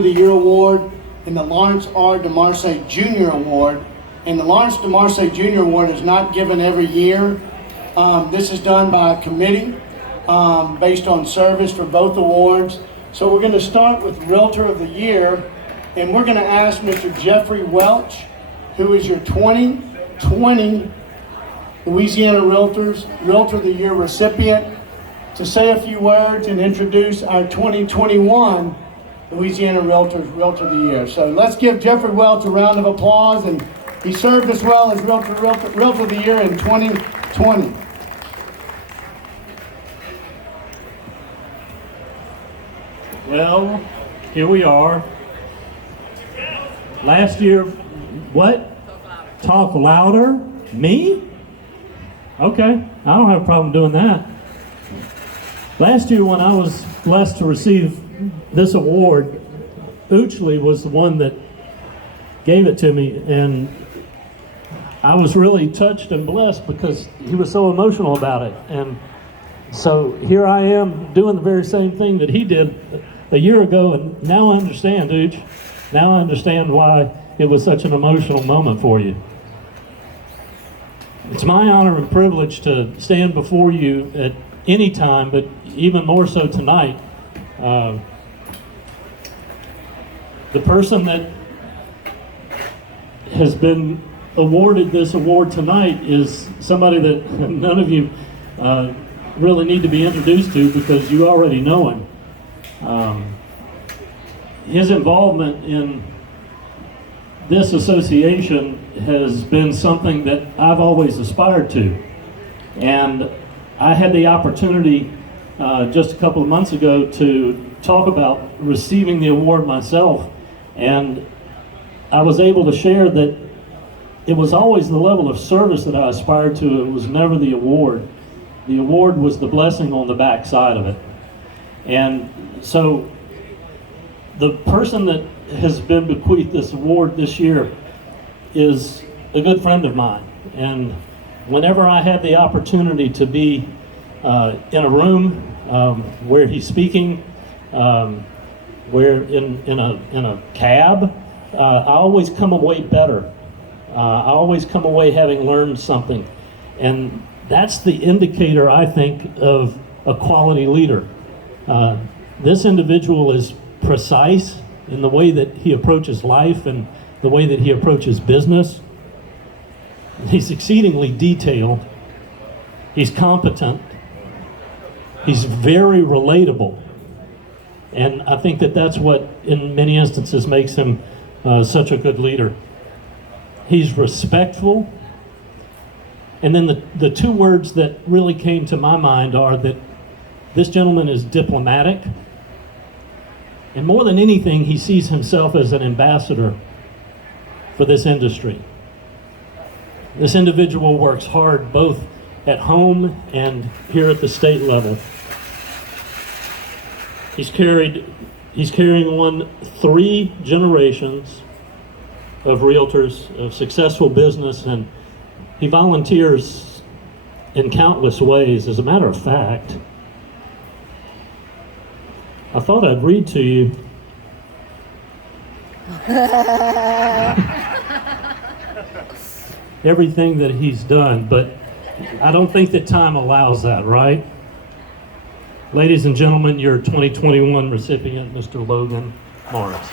the Year Award and the Lawrence R. DeMarce Jr. Award. And the Lawrence DeMarce Jr. Award is not given every year. This is done by a committee based on service for both awards. So we're going to start with Realtor of the Year, and we're going to ask Mr. Jeffrey Welch, who is your 2020 Louisiana Realtor of the Year recipient, to say a few words and introduce our 2021 Louisiana Realtor of the Year. So let's give Jeffrey Welch a round of applause, and he served as well as Realtor of the Year in 2020. Well, here we are. Last year, what? Talk louder? Me? Okay, I don't have a problem doing that. Last year when I was blessed to receive this award, Uchley was the one that gave it to me, and I was really touched and blessed because he was so emotional about it. And so here I am doing the very same thing that he did a year ago, and now I understand, Uch. Now I understand why it was such an emotional moment for you. It's my honor and privilege to stand before you at any time, but even more so tonight. The person that has been awarded this award tonight is somebody that none of you really need to be introduced to because you already know him. His involvement in this association has been something that I've always aspired to. And I had the opportunity just a couple of months ago to talk about receiving the award myself, and I was able to share that it was always the level of service that I aspired to. It was never the award. The award was the blessing on the back side of it. And so the person that has been bequeathed this award this year is a good friend of mine. And whenever I had the opportunity to be in a room where he's speaking, where in a cab, I always come away better. I always come away having learned something. And that's the indicator, I think, of a quality leader. This individual is precise in the way that he approaches life and the way that he approaches business. He's exceedingly detailed. He's competent. He's very relatable. And I think that that's what, in many instances, makes him such a good leader. He's respectful. And then the two words that really came to my mind are that this gentleman is diplomatic. And more than anything, he sees himself as an ambassador for this industry. This individual works hard both at home and here at the state level. He's carrying on 3 generations of realtors, of successful business, and he volunteers in countless ways. As a matter of fact, I thought I'd read to you everything that he's done, but I don't think that time allows that, right? Ladies and gentlemen, your 2021 recipient, Mr. Logan Morris.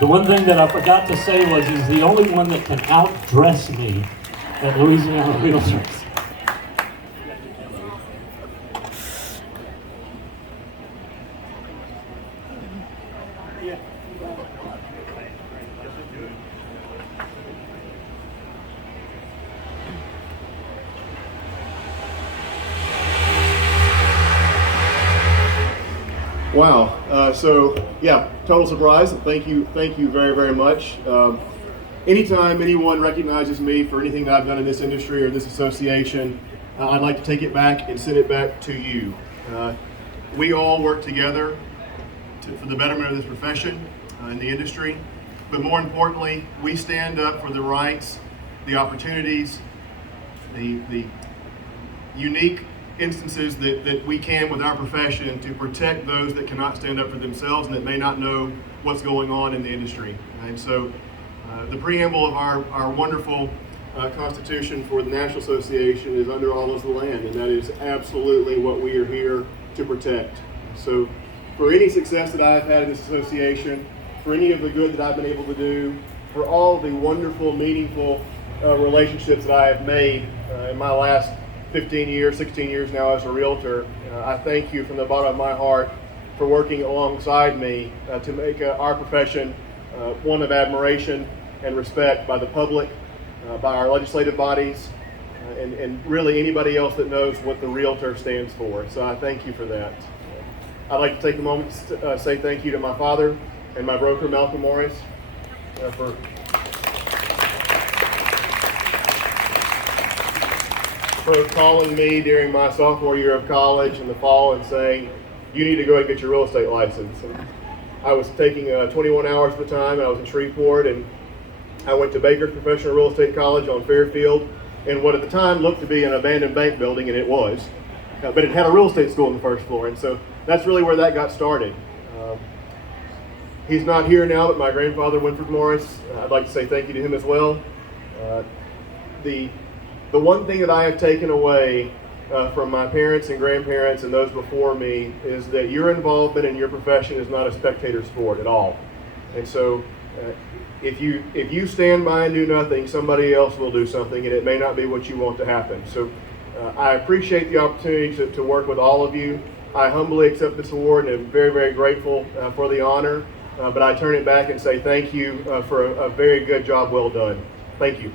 The one thing that I forgot to say was he's the only one that can outdress me at Louisiana Realtors. Wow. Total surprise. Thank you very, very much. Anytime anyone recognizes me for anything that I've done in this industry or this association, I'd like to take it back and send it back to you. We all work together for the betterment of this profession in the industry, but more importantly, we stand up for the rights, the opportunities, the unique instances that we can with our profession to protect those that cannot stand up for themselves and that may not know what's going on in the industry. And so the preamble of our wonderful Constitution for the National Association is under all of the land, and that is absolutely what we are here to protect. So for any success that I've had in this association, for any of the good that I've been able to do, for all the wonderful, meaningful relationships that I have made in my last 15 years, 16 years now as a realtor, I thank you from the bottom of my heart for working alongside me to make our profession one of admiration and respect by the public, by our legislative bodies, and really anybody else that knows what the realtor stands for. So I thank you for that. I'd like to take a moment to say thank you to my father and my broker, Malcolm Morris, for calling me during my sophomore year of college in the fall and saying, you need to go and get your real estate license. And I was taking 21 hours at the time, and I was in Shreveport, and I went to Baker's Professional Real Estate College on Fairfield, in what at the time looked to be an abandoned bank building, and it was, but it had a real estate school on the first floor, and so that's really where that got started. He's not here now, but my grandfather, Winford Morris, I'd like to say thank you to him as well. The one thing that I have taken away from my parents and grandparents and those before me is that your involvement in your profession is not a spectator sport at all. And so if you stand by and do nothing, somebody else will do something, and it may not be what you want to happen. So I appreciate the opportunity to work with all of you. I humbly accept this award and am very, very grateful for the honor, but I turn it back and say thank you for a very good job well done. Thank you.